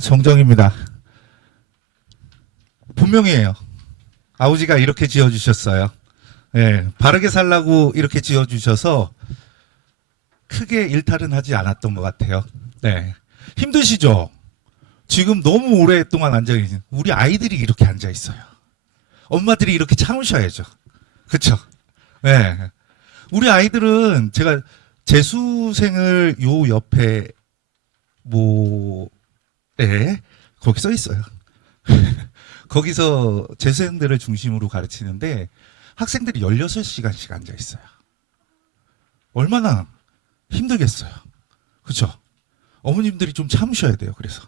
정정입니다. 분명해요. 아버지가 이렇게 지어주셨어요. 예, 바르게 살라고 이렇게 지어주셔서 크게 일탈은 하지 않았던 것 같아요. 네. 힘드시죠? 지금 너무 오랫동안 앉아계신 우리 아이들이 이렇게 앉아있어요. 엄마들이 이렇게 참으셔야죠. 그쵸? 네. 우리 아이들은 제가 재수생을 요 옆에 뭐, 예, 거기 써 있어요. 거기서 재수생들을 중심으로 가르치는데 학생들이 16시간씩 앉아 있어요. 얼마나 힘들겠어요. 그쵸? 어머님들이 좀 참으셔야 돼요. 그래서.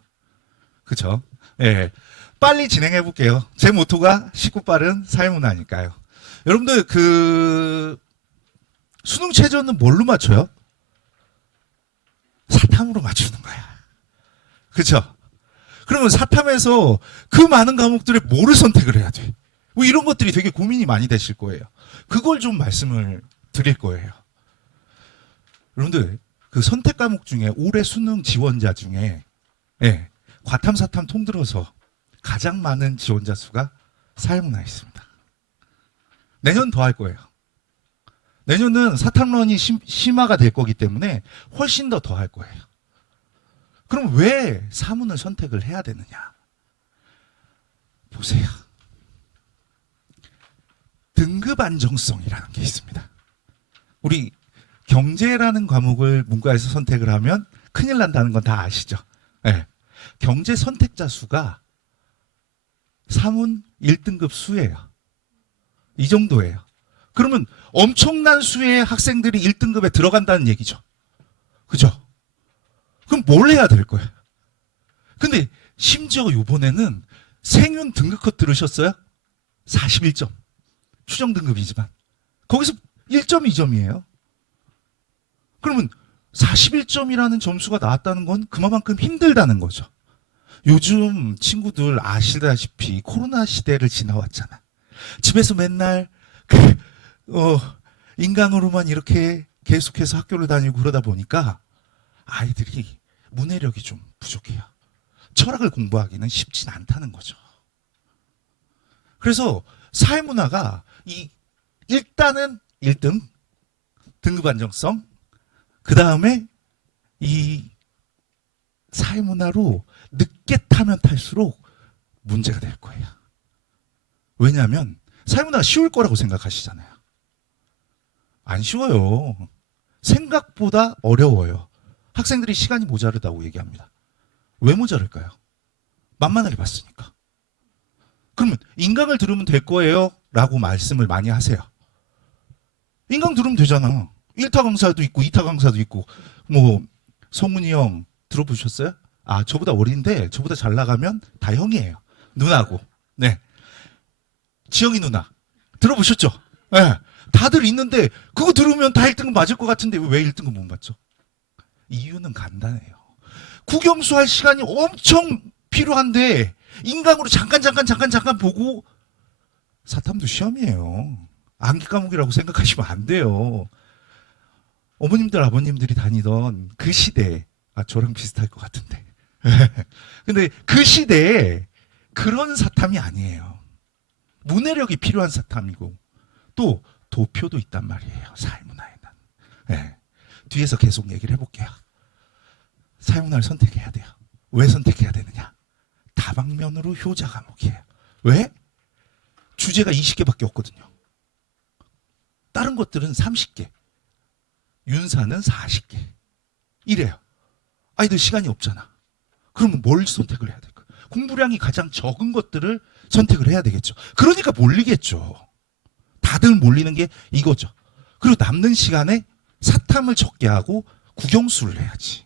그쵸? 예. 빨리 진행해 볼게요. 제 모토가 쉽고 빠른 사회문화니까요. 여러분들, 수능 최저는 뭘로 맞춰요? 사탐으로 맞추는 거야. 그쵸? 그러면 사탐에서 그 많은 과목들의 뭐를 선택을 해야 돼? 뭐 이런 것들이 되게 고민이 많이 되실 거예요. 그걸 좀 말씀을 드릴 거예요. 여러분들, 그 선택 과목 중에 올해 수능 지원자 중에, 예, 과탐, 사탐 통틀어서 가장 많은 지원자 수가 사회문화에 있습니다. 내년 더 할 거예요. 내년은 사탐론이 심화가 될 거기 때문에 훨씬 더 할 거예요. 그럼 왜 사문을 선택을 해야 되느냐? 보세요. 등급 안정성이라는 게 있습니다. 우리 경제라는 과목을 문과에서 선택을 하면 큰일 난다는 건 다 아시죠? 네. 경제 선택자 수가 사문 1등급 수예요. 이 정도예요. 그러면 엄청난 수의 학생들이 1등급에 들어간다는 얘기죠. 그죠? 그럼 뭘 해야 될 거예요? 근데 심지어 이번에는 생윤 등급컷 들으셨어요? 41점. 추정 등급이지만. 거기서 1.2점이에요. 그러면 41점이라는 점수가 나왔다는 건 그만큼 힘들다는 거죠. 요즘 친구들 아시다시피 코로나 시대를 지나왔잖아. 집에서 맨날 인강으로만 이렇게 계속해서 학교를 다니고 그러다 보니까 아이들이 문해력이 좀 부족해요. 철학을 공부하기는 쉽진 않다는 거죠. 그래서 사회문화가 일단은 1등 등급 안정성, 그 다음에 이 사회문화로 늦게 타면 탈수록 문제가 될 거예요. 왜냐하면 사회문화가 쉬울 거라고 생각하시잖아요. 안 쉬워요. 생각보다 어려워요. 학생들이 시간이 모자르다고 얘기합니다. 왜 모자랄까요? 만만하게 봤으니까. 그러면 인강을 들으면 될 거예요? 라고 말씀을 많이 하세요. 인강 들으면 되잖아. 1타 강사도 있고 2타 강사도 있고 뭐 성훈이 형 들어보셨어요? 아, 저보다 어린데 저보다 잘 나가면 다 형이에요. 누나고. 네. 지영이 누나 들어보셨죠? 네. 다들 있는데 그거 들으면 다 1등급 맞을 것 같은데 왜 1등급 못 맞죠? 이유는 간단해요. 국영수 할 시간이 엄청 필요한데 인강으로 잠깐 보고 사탐도 시험이에요. 암기 과목이라고 생각하시면 안 돼요. 어머님들 아버님들이 다니던 그 시대에 저랑 비슷할 것 같은데 근데 그 시대에 그런 사탐이 아니에요. 문해력이 필요한 사탐이고 또 도표도 있단 말이에요. 사회문화에는. 네. 뒤에서 계속 얘기를 해볼게요. 사회문화를 선택해야 돼요. 왜 선택해야 되느냐? 다방면으로 효자 과목이에요. 왜? 주제가 20개밖에 없거든요. 다른 것들은 30개. 윤사는 40개. 이래요. 아이들 시간이 없잖아. 그러면 뭘 선택을 해야 될까? 공부량이 가장 적은 것들을 선택을 해야 되겠죠. 그러니까 몰리겠죠. 다들 몰리는 게 이거죠. 그리고 남는 시간에 사탐을 적게 하고 국영수를 해야지.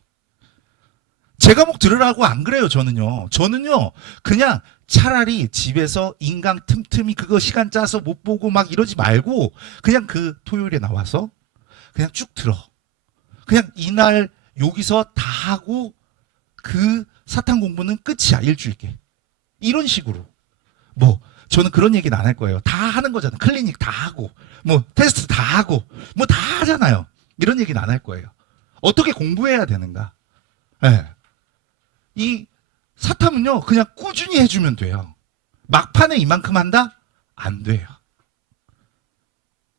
제 과목 들으라고 안 그래요, 저는요. 저는요, 그냥 차라리 집에서 인강 틈틈이 그거 시간 짜서 못 보고 막 이러지 말고, 그냥 그 토요일에 나와서 그냥 쭉 들어. 그냥 이날 여기서 다 하고 그 사탐 공부는 끝이야, 일주일께. 이런 식으로. 뭐, 저는 그런 얘기는 안 할 거예요. 다 하는 거잖아요. 클리닉 다 하고, 뭐, 테스트 다 하고, 뭐 다 하잖아요. 이런 얘기는 안 할 거예요. 어떻게 공부해야 되는가? 네. 이 사탐은요, 그냥 꾸준히 해주면 돼요. 막판에 이만큼 한다? 안 돼요.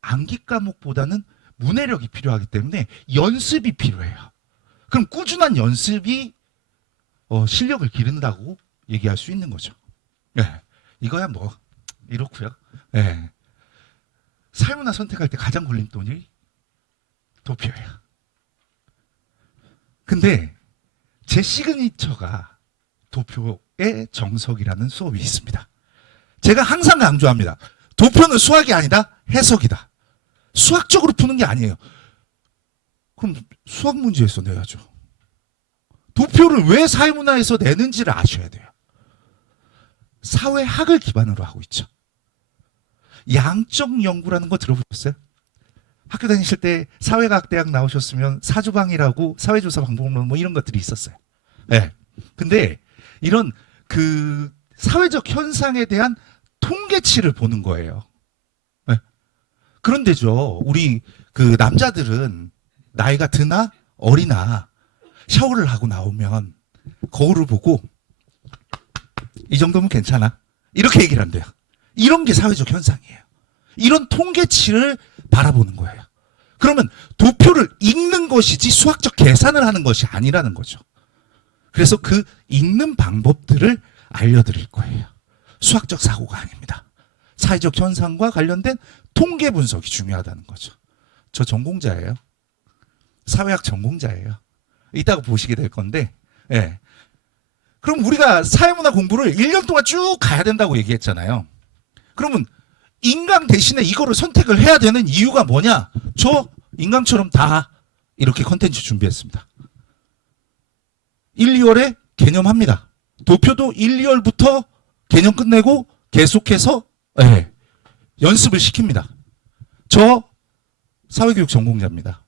암기 과목보다는 문해력이 필요하기 때문에 연습이 필요해요. 그럼 꾸준한 연습이 실력을 기른다고 얘기할 수 있는 거죠. 네. 이거야 뭐 이렇고요. 네. 사회문화 선택할 때 가장 걸림돌이 도표예요. 근데 제 시그니처가 도표의 정석이라는 수업이 있습니다. 제가 항상 강조합니다. 도표는 수학이 아니다, 해석이다. 수학적으로 푸는 게 아니에요. 그럼 수학 문제에서 내야죠. 도표를 왜 사회문화에서 내는지를 아셔야 돼요. 사회학을 기반으로 하고 있죠. 양적 연구라는 거 들어보셨어요? 학교 다니실 때 사회과학대학 나오셨으면 사주방이라고 사회조사 방법론 뭐 이런 것들이 있었어요. 네. 근데 이런 그 사회적 현상에 대한 통계치를 보는 거예요. 네. 그런데죠, 우리 그 남자들은 나이가 드나 어리나 샤워를 하고 나오면 거울을 보고 이 정도면 괜찮아, 이렇게 얘기를 한대요. 이런 게 사회적 현상이에요. 이런 통계치를 바라보는 거예요. 그러면 도표를 읽는 것이지 수학적 계산을 하는 것이 아니라는 거죠. 그래서 그 읽는 방법들을 알려드릴 거예요. 수학적 사고가 아닙니다. 사회적 현상과 관련된 통계 분석이 중요하다는 거죠. 저 전공자예요. 사회학 전공자예요. 이따가 보시게 될 건데, 예. 그럼 우리가 사회문화 공부를 1년 동안 쭉 가야 된다고 얘기했잖아요. 그러면 인강 대신에 이거를 선택을 해야 되는 이유가 뭐냐? 저 인강처럼 다 이렇게 컨텐츠 준비했습니다. 1, 2월에 개념합니다. 도표도 1, 2월부터 개념 끝내고 계속해서 연습을 시킵니다. 저 사회교육 전공자입니다.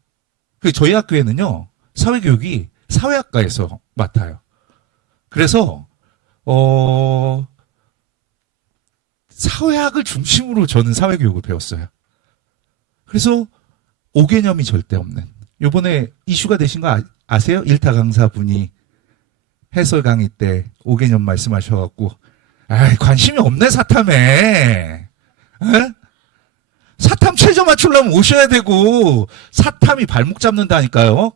저희 학교에는요, 사회교육이 사회학과에서 맡아요. 그래서 사회학을 중심으로 저는 사회교육을 배웠어요. 그래서 오개념이 절대 없는, 요번에 이슈가 되신 거 아세요? 일타 강사분이 해설 강의 때 오개념 말씀하셔갖고, 관심이 없네 사탐에. 에? 사탐 최저 맞추려면 오셔야 되고 사탐이 발목 잡는다니까요.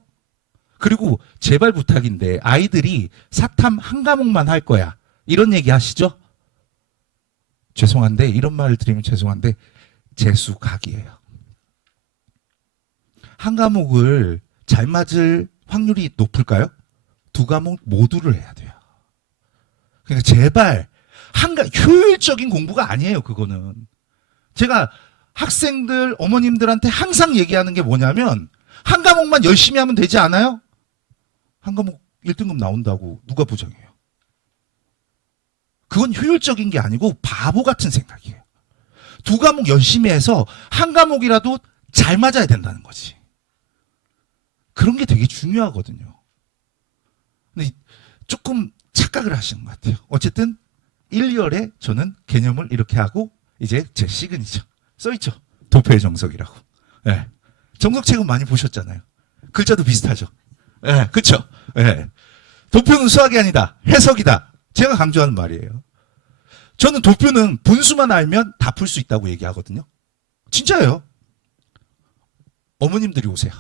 그리고 제발 부탁인데 아이들이 사탐 한 과목만 할 거야, 이런 얘기 하시죠? 죄송한데, 이런 말을 드리면 죄송한데 재수각이에요. 한 과목을 잘 맞을 확률이 높을까요? 두 과목 모두를 해야 돼요. 그러니까 제발 효율적인 공부가 아니에요. 그거는 제가 학생들 어머님들한테 항상 얘기하는 게 뭐냐면, 한 과목만 열심히 하면 되지 않아요? 한 과목 1등급 나온다고 누가 보장해요? 그건 효율적인 게 아니고 바보 같은 생각이에요. 두 과목 열심히 해서 한 과목이라도 잘 맞아야 된다는 거지. 그런 게 되게 중요하거든요. 근데 조금 착각을 하시는 것 같아요. 어쨌든 1, 2월에 저는 개념을 이렇게 하고, 이제 제 시그니처 써있죠. 도표의 정석이라고. 네. 정석책은 많이 보셨잖아요. 글자도 비슷하죠. 네, 그렇죠. 네. 도표는 수학이 아니다, 해석이다. 제가 강조하는 말이에요. 저는 도표는 분수만 알면 다 풀 수 있다고 얘기하거든요. 진짜예요. 어머님들이 오세요.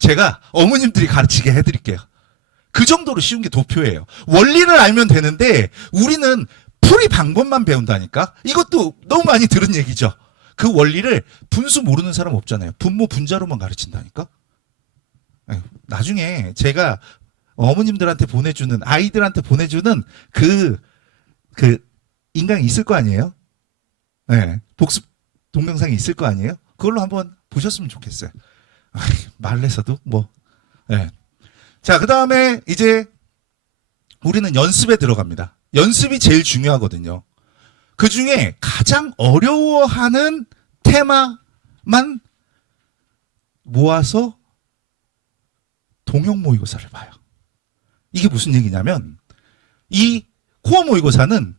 제가 어머님들이 가르치게 해드릴게요. 그 정도로 쉬운 게 도표예요. 원리를 알면 되는데 우리는 풀이 방법만 배운다니까. 이것도 너무 많이 들은 얘기죠. 그 원리를 분수 모르는 사람 없잖아요. 분모 분자로만 가르친다니까. 나중에 제가 어머님들한테 보내주는, 아이들한테 보내주는 그 인강이 있을 거 아니에요? 네, 복습 동영상이 있을 거 아니에요? 그걸로 한번 보셨으면 좋겠어요. 말해서도 뭐. 네. 자, 그 다음에 이제 우리는 연습에 들어갑니다. 연습이 제일 중요하거든요. 그 중에 가장 어려워하는 테마만 모아서 동형 모의고사를 봐요. 이게 무슨 얘기냐면, 이 코어 모의고사는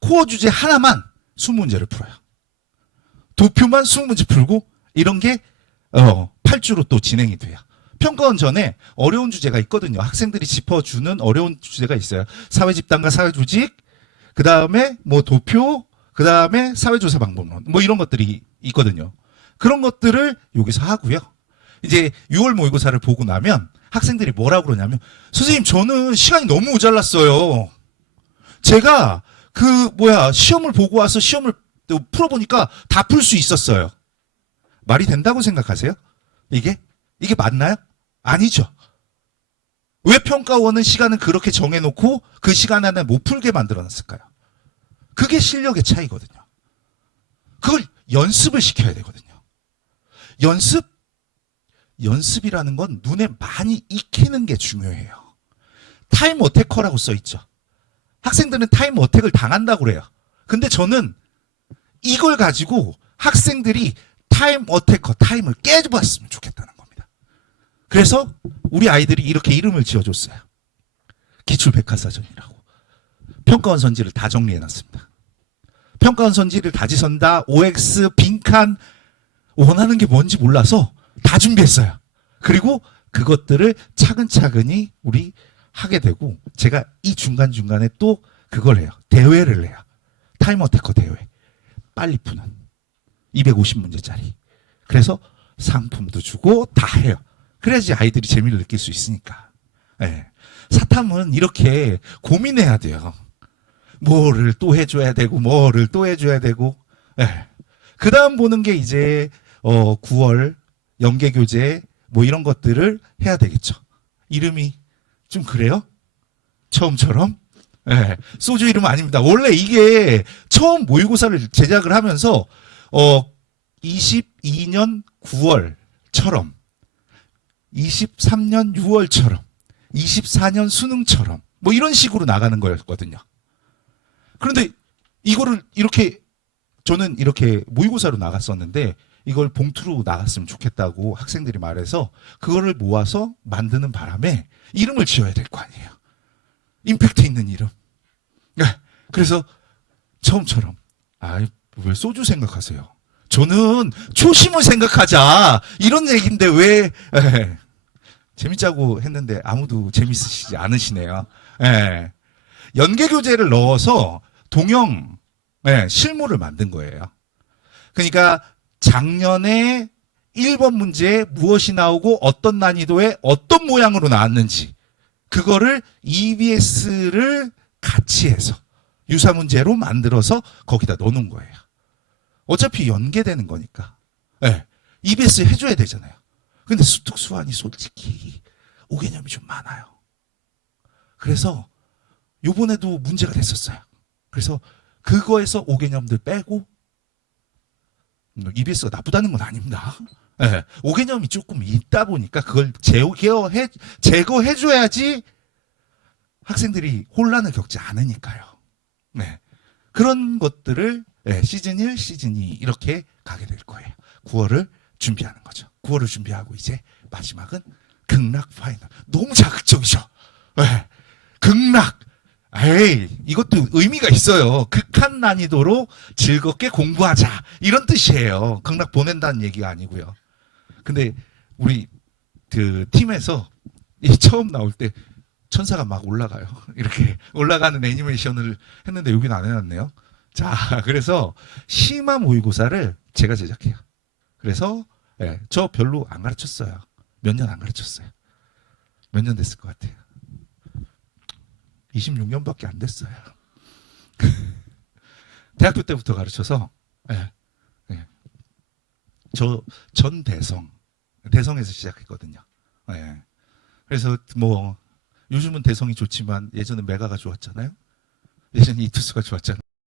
코어 주제 하나만 20문제를 풀어요. 도표만 20문제 풀고, 이런 게 8주로 또 진행이 돼요. 평가원 전에 어려운 주제가 있거든요. 학생들이 짚어주는 어려운 주제가 있어요. 사회집단과 사회조직, 그 다음에 뭐 도표, 그 다음에 사회조사 방법론, 뭐 이런 것들이 있거든요. 그런 것들을 여기서 하고요. 이제 6월 모의고사를 보고 나면 학생들이 뭐라고 그러냐면, 선생님 저는 시간이 너무 모자랐어요. 제가 시험을 보고 와서 시험을 풀어보니까 다 풀 수 있었어요. 말이 된다고 생각하세요? 이게 맞나요? 아니죠. 왜 평가원은 시간을 그렇게 정해놓고 그 시간 안에 못 풀게 만들어놨을까요? 그게 실력의 차이거든요. 그걸 연습을 시켜야 되거든요. 연습이라는 건 눈에 많이 익히는 게 중요해요. 타임 어태커라고 써있죠. 학생들은 타임 어택을 당한다고 그래요. 근데 저는 이걸 가지고 학생들이 타임 어태커, 타임을 깨져봤으면 좋겠다는 겁니다. 그래서 우리 아이들이 이렇게 이름을 지어줬어요. 기출백과사전이라고. 평가원 선지를 다 정리해놨습니다. 평가원 선지를 다지선다, OX, 빈칸, 원하는 게 뭔지 몰라서 다 준비했어요. 그리고 그것들을 차근차근히 우리 하게 되고, 제가 이 중간중간에 또 그걸 해요. 대회를 해요. 타임 어태커 대회. 빨리 푸는 250문제짜리. 그래서 상품도 주고 다 해요. 그래야지 아이들이 재미를 느낄 수 있으니까. 네. 사탐은 이렇게 고민해야 돼요. 뭐를 또 해줘야 되고 뭐를 또 해줘야 되고. 네. 그 다음 보는 게 이제 9월 연계교재 뭐 이런 것들을 해야 되겠죠. 이름이 좀 그래요? 처음처럼? 네. 소주 이름 아닙니다. 원래 이게 처음 모의고사를 제작을 하면서 22년 9월처럼 23년 6월처럼 24년 수능처럼 뭐 이런 식으로 나가는 거였거든요. 그런데 이거를 이렇게 저는 이렇게 모의고사로 나갔었는데 이걸 봉투로 나갔으면 좋겠다고 학생들이 말해서 그거를 모아서 만드는 바람에 이름을 지어야 될 거 아니에요. 임팩트 있는 이름. 그래서 처음처럼 왜 소주 생각하세요? 저는 초심을 생각하자 이런 얘기인데 왜 재밌자고 했는데 아무도 재밌으시지 않으시네요. 연계교재를 넣어서 동영 실무를 만든 거예요. 그러니까 작년에 1번 문제에 무엇이 나오고 어떤 난이도에 어떤 모양으로 나왔는지 그거를 EBS를 같이 해서 유사 문제로 만들어서 거기다 넣어놓은 거예요. 어차피 연계되는 거니까. EBS 해줘야 되잖아요. 근데 수특수환이 솔직히 오개념이 좀 많아요. 그래서 요번에도 문제가 됐었어요. 그래서 그거에서 오개념들 빼고 EBS가 나쁘다는 건 아닙니다. 오개념이 조금 있다 보니까 그걸 제거해줘야지 학생들이 혼란을 겪지 않으니까요. 그런 것들을 시즌 1, 시즌 2 이렇게 가게 될 거예요. 9월을 준비하는 거죠. 9월을 준비하고 이제 마지막은 극락 파이널. 너무 자극적이죠. 극락. 이것도 의미가 있어요. 극한 난이도로 즐겁게 공부하자. 이런 뜻이에요. 극락 보낸다는 얘기가 아니고요. 근데 우리 그 팀에서 이 처음 나올 때 천사가 막 올라가요. 이렇게 올라가는 애니메이션을 했는데 여기는 안 해놨네요. 자, 그래서 심화 모의고사를 제가 제작해요. 그래서 저 별로 안 가르쳤어요. 몇 년 안 가르쳤어요. 몇 년 됐을 것 같아요. 26년밖에 안 됐어요. 대학교 때부터 가르쳐서 저 전 대성에서 시작했거든요. 그래서 뭐 요즘은 대성이 좋지만 예전에 메가가 좋았잖아요. 예전에 이투스가 좋았잖아요.